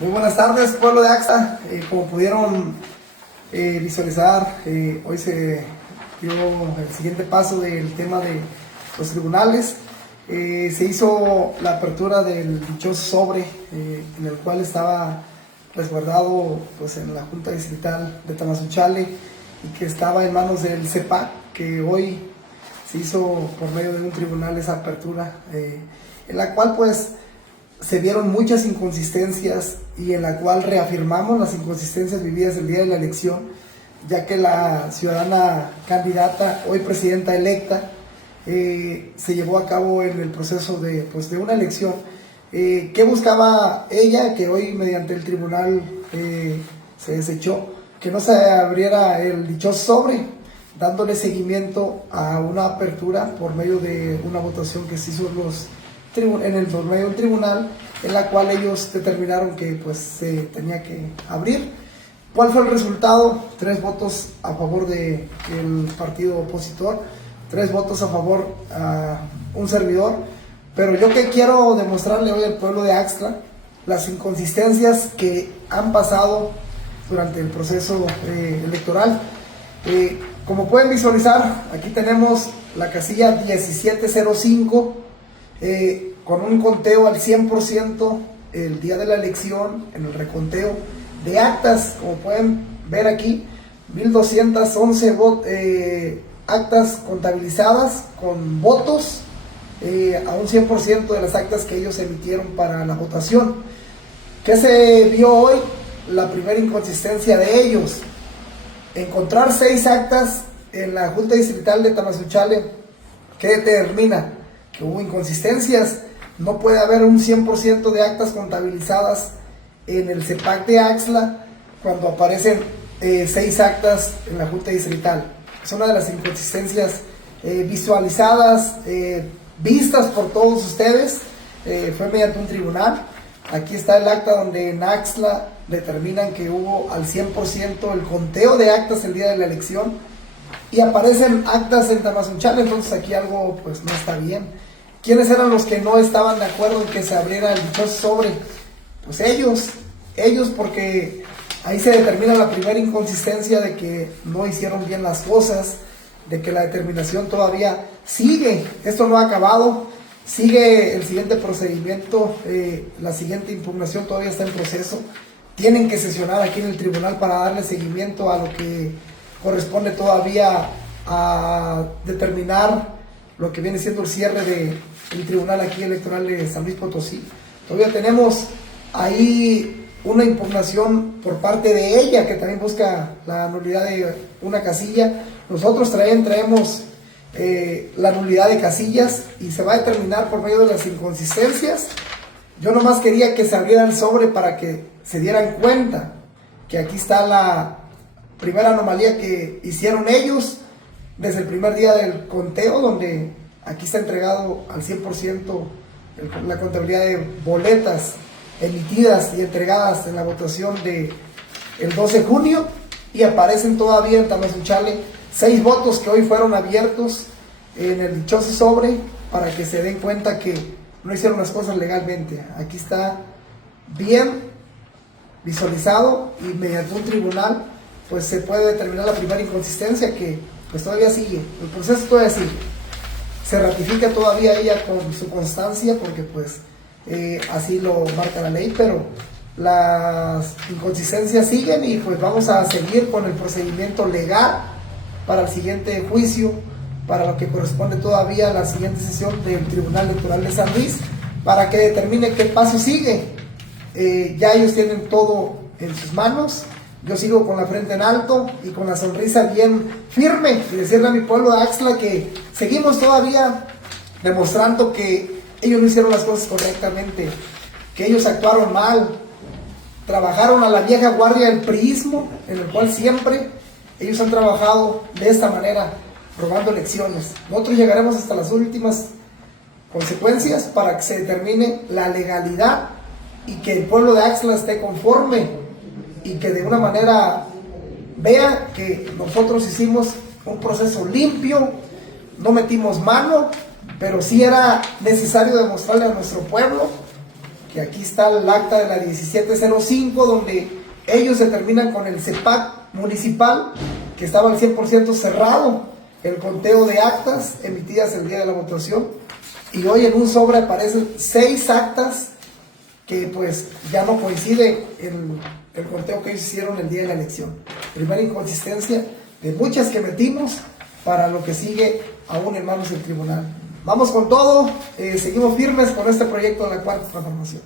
Muy buenas tardes, pueblo de Axla. Como pudieron visualizar, hoy se dio el siguiente paso del tema de los tribunales. Se hizo la apertura del dichoso sobre en el cual estaba resguardado pues, en la Junta Distrital de Tamazunchale y que estaba en manos del CEPAC, que hoy se hizo por medio de un tribunal esa apertura, en la cual pues se vieron muchas inconsistencias y en la cual reafirmamos las inconsistencias vividas el día de la elección, ya que la ciudadana candidata, hoy presidenta electa, se llevó a cabo en el proceso de una elección. ¿Qué buscaba ella? Que hoy mediante el tribunal se desechó, que no se abriera el dichoso sobre, dándole seguimiento a una apertura por medio de una votación que se hizo por medio del tribunal, en la cual ellos determinaron que pues se tenía que abrir. ¿Cuál fue el resultado? 3 votos a favor del partido opositor, 3 votos a favor a un servidor. Pero yo que quiero demostrarle hoy al pueblo de Axla las inconsistencias que han pasado durante el proceso electoral. Como pueden visualizar, aquí tenemos la casilla 1705 con un conteo al 100% el día de la elección, en el reconteo de actas. Como pueden ver aquí, 1211 actas contabilizadas con votos a un 100% de las actas que ellos emitieron para la votación. ¿Qué se vio hoy? La primera inconsistencia de ellos: encontrar 6 actas en la Junta Distrital de Tamazunchale. ¿Qué determina? Que hubo inconsistencias. No puede haber un 100% de actas contabilizadas en el CEPAC de Axla cuando aparecen 6 actas en la Junta Distrital. Es una de las inconsistencias visualizadas, vistas por todos ustedes. Fue mediante un tribunal. Aquí está el acta donde en Axla determinan que hubo al 100% el conteo de actas el día de la elección, y aparecen actas en Tamazunchale. Entonces aquí algo pues no está bien. ¿Quiénes eran los que no estaban de acuerdo en que se abriera el dichoso sobre? Pues ellos, porque ahí se determina la primera inconsistencia de que no hicieron bien las cosas, de que la determinación todavía sigue. Esto no ha acabado, sigue el siguiente procedimiento, la siguiente impugnación todavía está en proceso. Tienen que sesionar aquí en el tribunal para darle seguimiento a lo que corresponde todavía a determinar lo que viene siendo el cierre del tribunal aquí electoral de San Luis Potosí. Todavía tenemos ahí una impugnación por parte de ella, que también busca la nulidad de una casilla. Nosotros traemos la nulidad de casillas y se va a determinar por medio de las inconsistencias. Yo nomás quería que se abriera el sobre para que se dieran cuenta que aquí está la primera anomalía que hicieron ellos desde el primer día del conteo, donde aquí está entregado al 100% la contabilidad de boletas emitidas y entregadas en la votación del 12 de junio, y aparecen todavía en Tamazunchale 6 votos que hoy fueron abiertos en el dichoso sobre para que se den cuenta que no hicieron las cosas legalmente. Aquí está bien visualizado, y mediante un tribunal pues se puede determinar la primera inconsistencia, que pues todavía sigue, el proceso todavía sigue. Se ratifica todavía ella con su constancia, porque pues así lo marca la ley, pero las inconsistencias siguen, y pues vamos a seguir con el procedimiento legal para el siguiente juicio, para lo que corresponde todavía a la siguiente sesión del Tribunal Electoral de San Luis, para que determine qué paso sigue. Ya ellos tienen todo en sus manos. Yo sigo con la frente en alto y con la sonrisa bien firme, y decirle a mi pueblo de Axla que seguimos todavía demostrando que ellos no hicieron las cosas correctamente, que ellos actuaron mal, trabajaron a la vieja guardia del priismo, en el cual siempre ellos han trabajado de esta manera, robando elecciones. Nosotros llegaremos hasta las últimas consecuencias para que se determine la legalidad y que el pueblo de Axla esté conforme, y que de una manera vea que nosotros hicimos un proceso limpio, no metimos mano, pero sí era necesario demostrarle a nuestro pueblo que que aquí está el acta de la 1705, donde ellos determinan con el CEPAC municipal que estaba al 100% cerrado el conteo de actas emitidas el día de la votación, y hoy en un sobre aparecen 6 actas que pues ya no coincide el conteo que ellos hicieron el día de la elección. Primera inconsistencia de muchas que metimos para lo que sigue aún en manos del tribunal. Vamos con todo, seguimos firmes con este proyecto de la Cuarta Transformación.